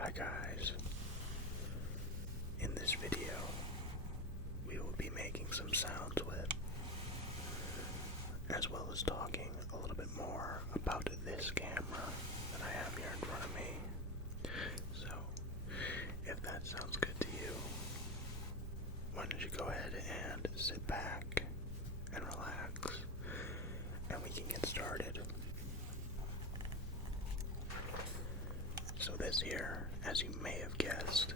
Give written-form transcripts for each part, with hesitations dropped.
Hi guys, in this video we will be making some sounds with, as well as talking a little bit more about this camera that I have here in front of me. So, if that sounds good to you, why don't you go ahead and sit back and relax, and we can get started. So this here, as you may have guessed,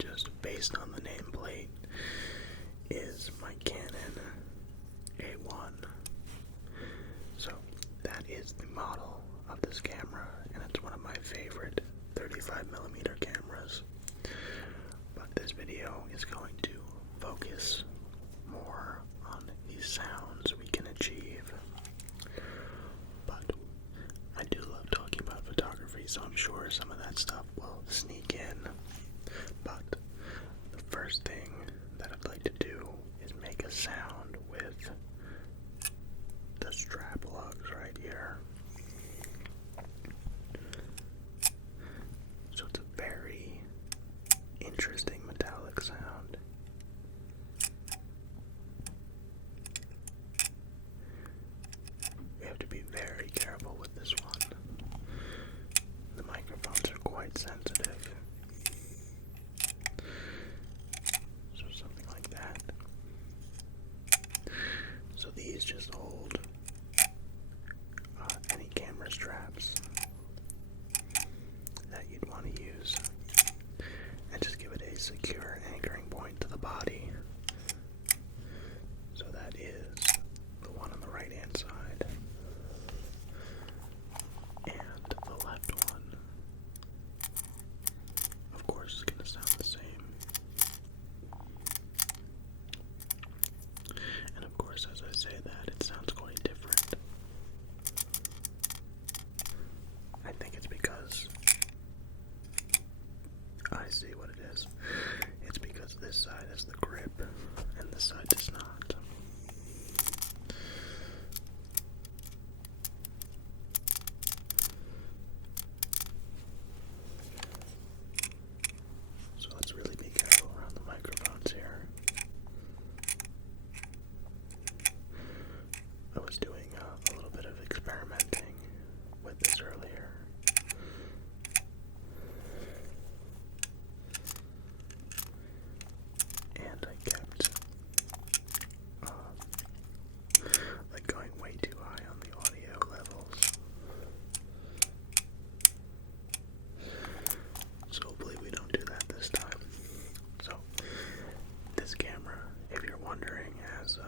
just based on the nameplate, is my Canon A1. So that is the model of this camera, and it's one of my favorite 35mm cameras. But this video is going to focus more on the sounds we can achieve. But I do love talking about photography, so I'm sure some of that stuff will sneak in. But the first thing that I'd like to do is make a sound with the strap lugs right here. So it's a very interesting metallic sound. We have to be very careful with this one. The microphones are quite sensitive. So something like that. So these just hold any camera straps that you'd want to use, and just give it a secure anchoring point to the body. So that is the one on the right hand side, and the left one, of course, is going to sound the same. And of course, as I say that, it sounds quite different. I think it's because I see what it is. It's because this side has the grip and this side does not. So let's really be careful around the microphones here. I was doing a little bit of experimenting with this earlier. And I kept going way too high on the audio levels. So hopefully we don't do that this time. So this camera, if you're wondering, has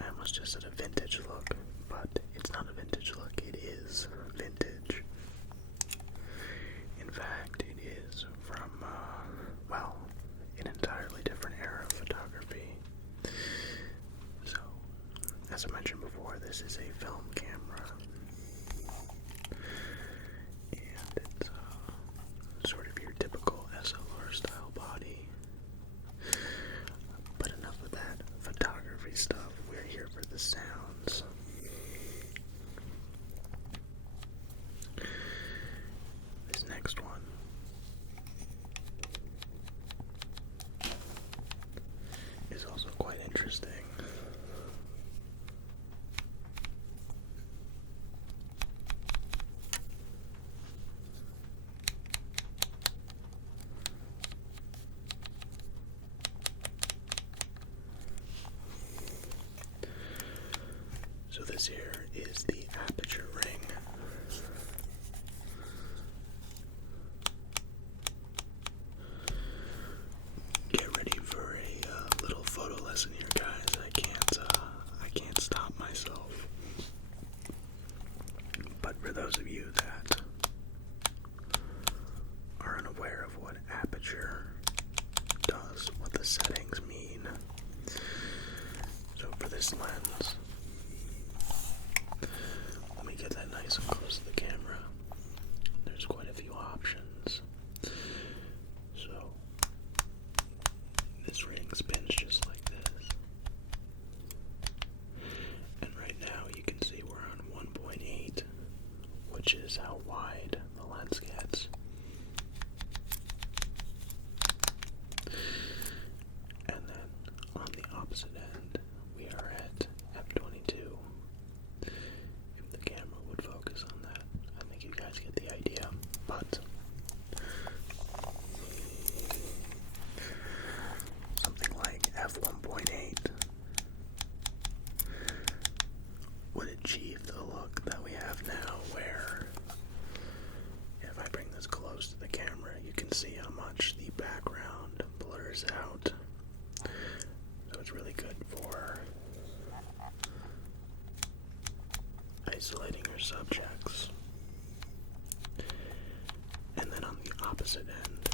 I almost just said a vintage look, but it's not a vintage look, it is vintage. In fact, it is from, an entirely different era of photography. So, as I mentioned before, this is a film camera, and it's sort of your typical SLR style body. But enough of that photography stuff, we're here for the sounds. This next one is also quite interesting. So this here is the Aperture Ring. Get ready for a little photo lesson here, guys. I can't stop myself. But for those of you that are unaware of what aperture does, what the settings mean, so for this lens, let me get that nice and close to the camera. There's quite a few options. So this ring spins just like this. And right now you can see we're on 1.8, which is how wide the lens gets. but something like f1.8 would achieve the look that we have now, where if I bring this close to the camera, you can see how much the background blurs out. So it's really good for isolating your subjects. And then on the opposite end,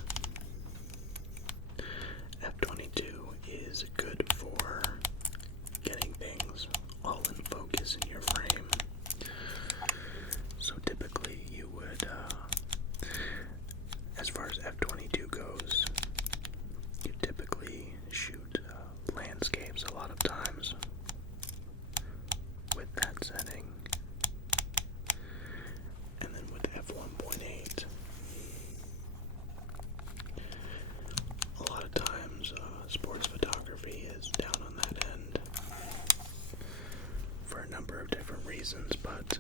f22 is good for getting things all in focus in your frame. So typically you would, as far as f22 goes, you typically shoot landscapes a lot of times with that setting. And then with f1.8, a lot of times sports photography is down on that end for a number of different reasons, but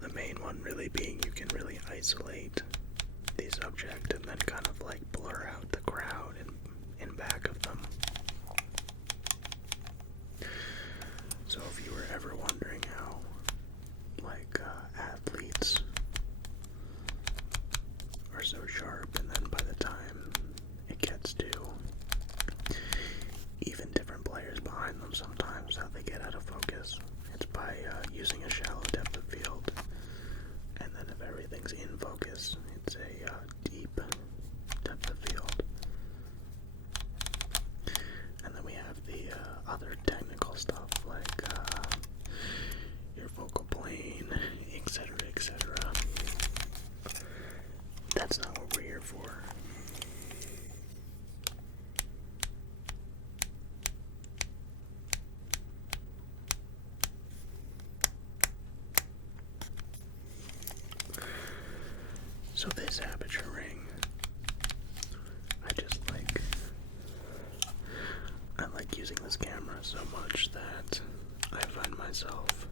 the main one really being you can really isolate the subject and then kind of like blur out the crowd in back of them. So if you were ever wondering how like athletes are so sharp, and then by the time it gets to even different players behind them, sometimes how they get out of focus, it's by using a shallow depth of field. And then if everything's in focus, it's a deep depth of field. And then we have the other technical stuff like your focal plane, etc., etc. That's not what we're here for. So this aperture ring, I like using this camera so much that I find myself,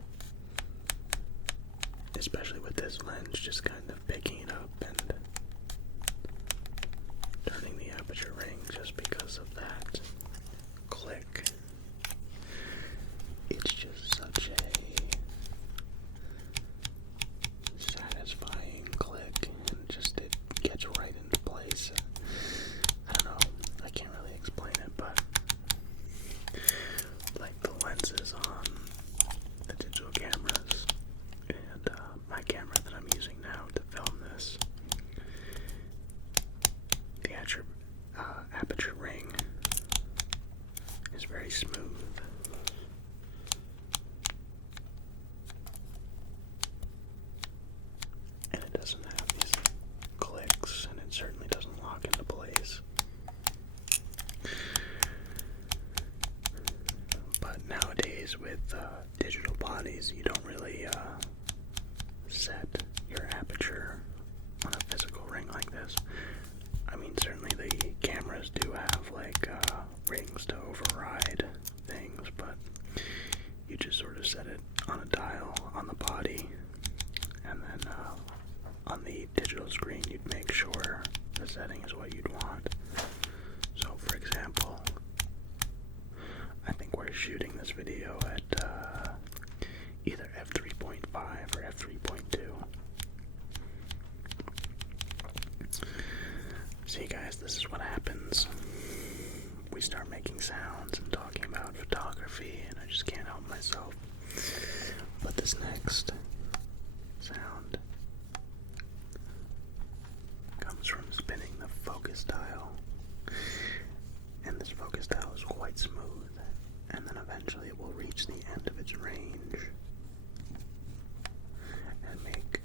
especially with this lens, just kind of picking it up and turning the aperture ring just because of that click. It's just such a satisfying click, and just it gets right into place. I don't know, I can't really explain it, but like the lenses on the digital cameras and my camera that I'm using now to film this, the aperture ring is very smooth. And it doesn't have these clicks, and it certainly doesn't lock into place. But nowadays with digital bodies, you don't really set your aperture on a physical ring like this. I mean, certainly the cameras do have like rings to override things, but you just sort of set it on a dial on the body, and then on the digital screen you'd make sure the setting is what you'd want. So for example, I think we're shooting this video at either f3.5 or f3.2. See guys, this is what happens. We start making sounds and talking about photography, and I just can't help myself. But this next sound comes from spinning the focus dial. And this focus dial is quite smooth, and then eventually it will reach the end of its range and make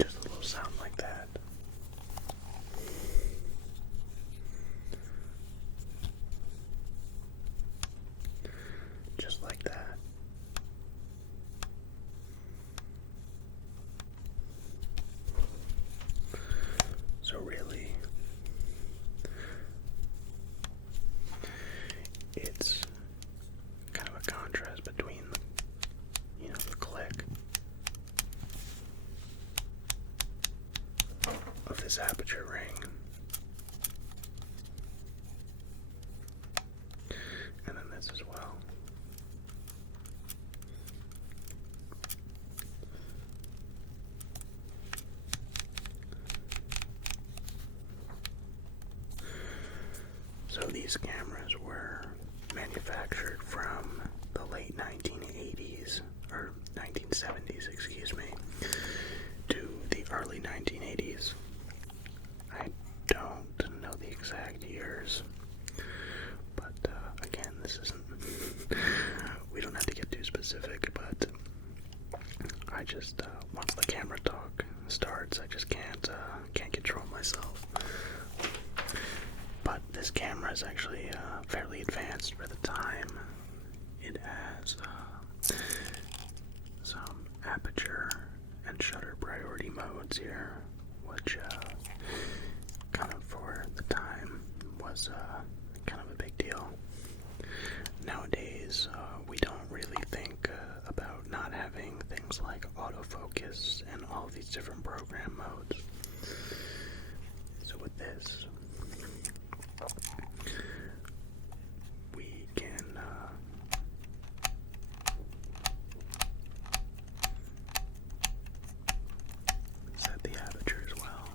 just a little sound like that. Just like that. So really, it's kind this aperture ring. And then this as well. So these cameras were manufactured from the late 1980s, or 1970s, excuse me, to the early 1980s. I don't know the exact years, but again, this isn't, we don't have to get too specific, but I just, once the camera talk starts, I just can't control myself. But this camera is actually fairly advanced for the time. It has some aperture and shutter priority modes here, which kind of for the time was kind of a big deal. Nowadays, we don't really think about not having things like autofocus and all of these different program modes. So with this, we can set the aperture as well.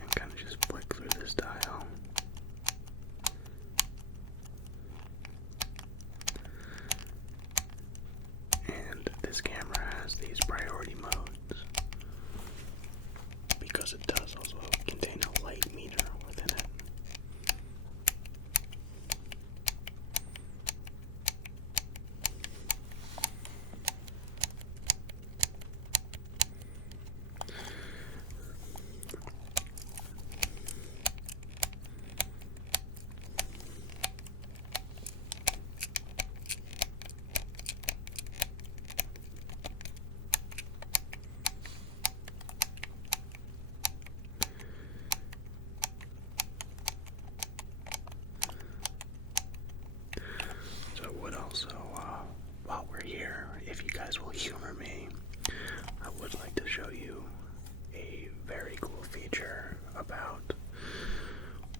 And kind of just flick through this dial. And this camera has these priority modes because it does also contain a light meter within it. So would also, while we're here, if you guys will humor me, I would like to show you a very cool feature about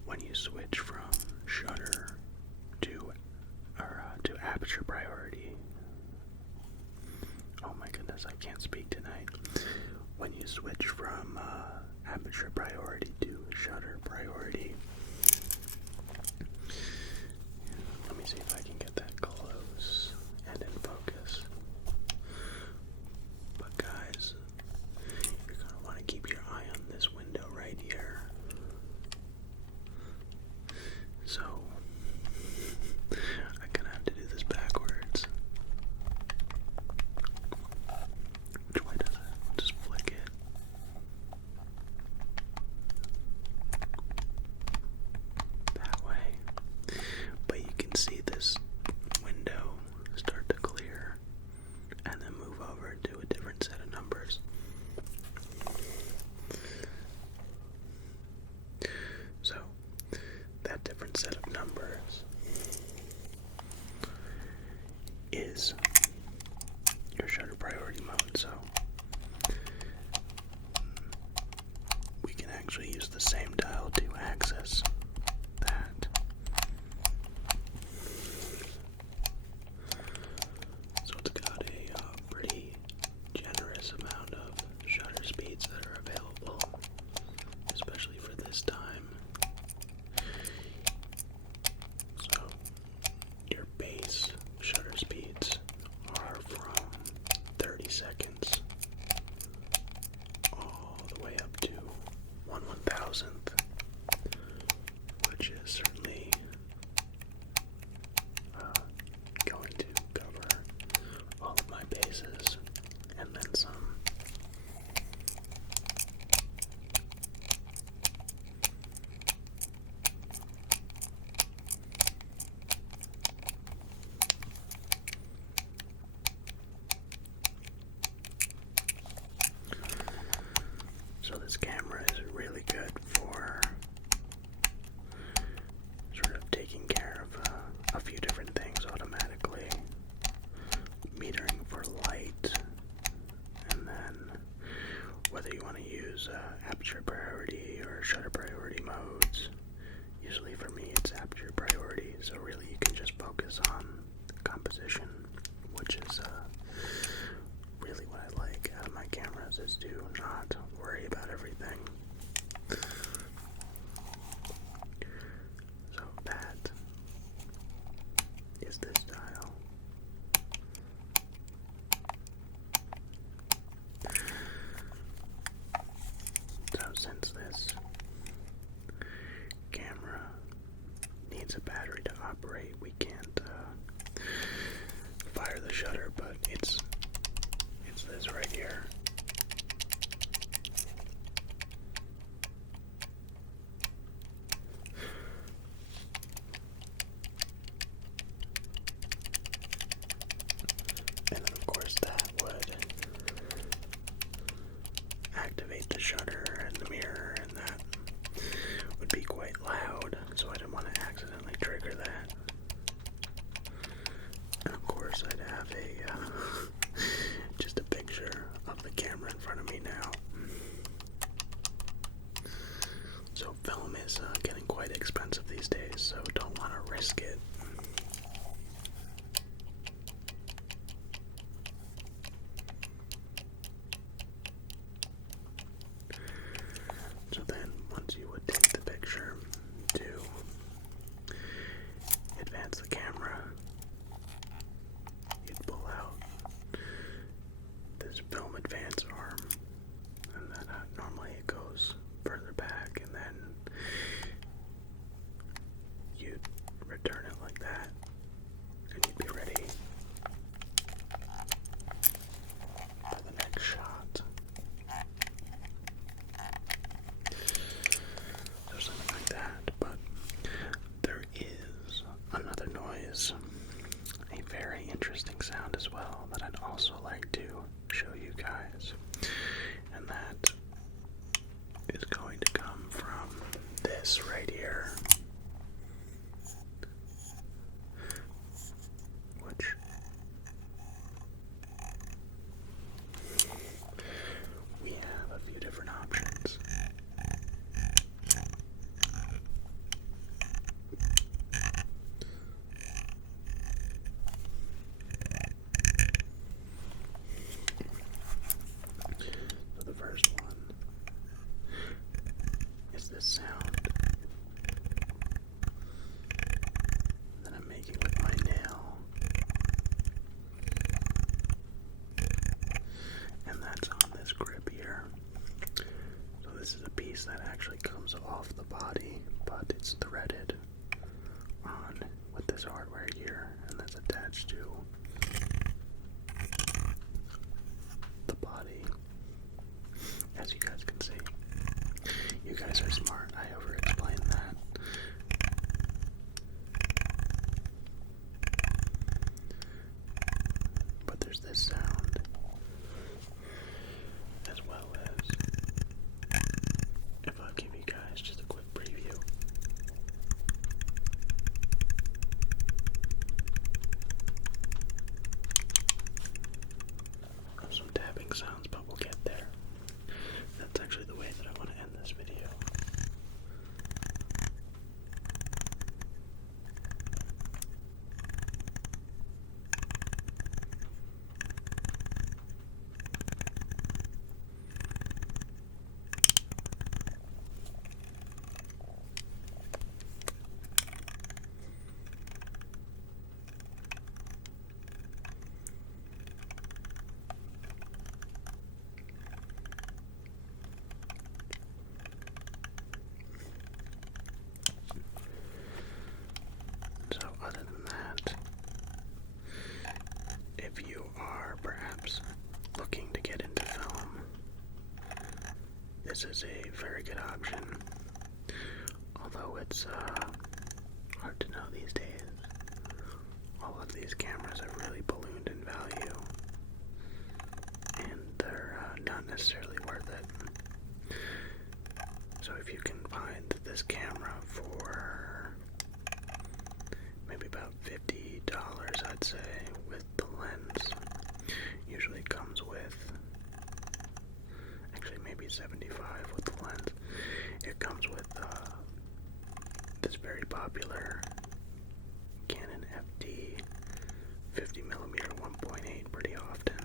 when you switch from shutter to aperture priority. Oh my goodness, I can't speak tonight. When you switch from aperture priority to shutter priority. Let me see if I can get that close and in focus. But guys, you're going to want to keep your eye on this window right here. So, I'm going to have to do this backwards. Which way does it? Just flick it. That way. But you can see this window start to clear and then move over to a different set of numbers. So, that different set of numbers is your shutter priority mode. So, we can actually use the same dial to access that. So it's got a pretty generous amount of shutter speeds that are available, especially for this time. So your base shutter speeds needs a battery to operate. We can't fire the shutter, but it's this right here. And then of course that would activate the shutter and the mirror, and that would be quite loud, so I didn't want to accidentally trigger that. And of course I'd have just a picture of the camera in front of me now. So film is getting quite expensive these days, so don't want to risk it. So then, once you would take the picture to advance the camera, you'd pull out this film advance arm, and then normally it goes further back, and then you'd return it like that, and you'd be ready for the next shot. So something like that, but there is another noise, a very interesting sound as well, that I'd also like to show you guys, and that is going to come from this right here, which we have a few different options. So the first one is this sound that I'm making with my nail, and that's on this grip here. So this is a piece that actually comes off the body, but it's threaded on with this hardware here, and that's attached to the body, as you guys can see. You guys are smart, I over-explained that. But there's this sound, as well as, if I give you guys just a quick preview. Of some tapping sounds, but we'll get there. That's actually the way that I want to end this video. So other than that, if you are perhaps looking to get into film, this is a very good option. Although it's hard to know these days. All of these cameras have really ballooned in value, and they're not necessarily worth it. So if you can find this camera for maybe about $50, I'd say, with the lens. Usually it comes with, actually maybe $75 with the lens. It comes with this very popular Canon FD 50mm 1.8 pretty often.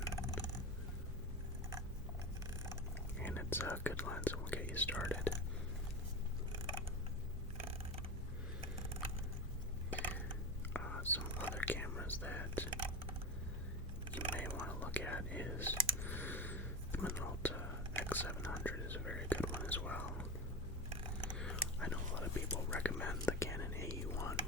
And it's a good lens and will get you started. Some other cameras that you may want to look at is Minolta X700 is a very good one as well. I know a lot of people recommend the Canon AE1,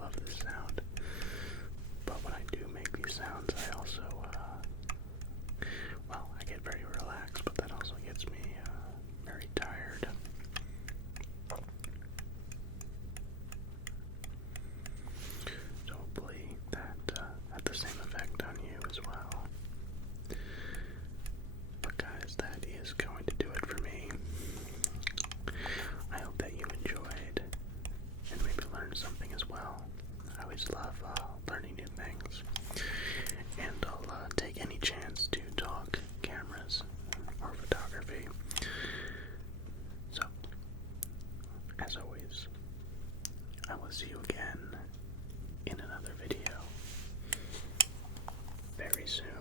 love this sound. But when I do make these sounds, I also, well, I get very relaxed, but that also gets me very tired. So hopefully that had the same effect on you as well. But guys, that is going to do it for me. I hope that you enjoyed and maybe learned something as well. I always love learning new things. And I'll take any chance to talk cameras or photography. So, as always, I will see you again in another video very soon.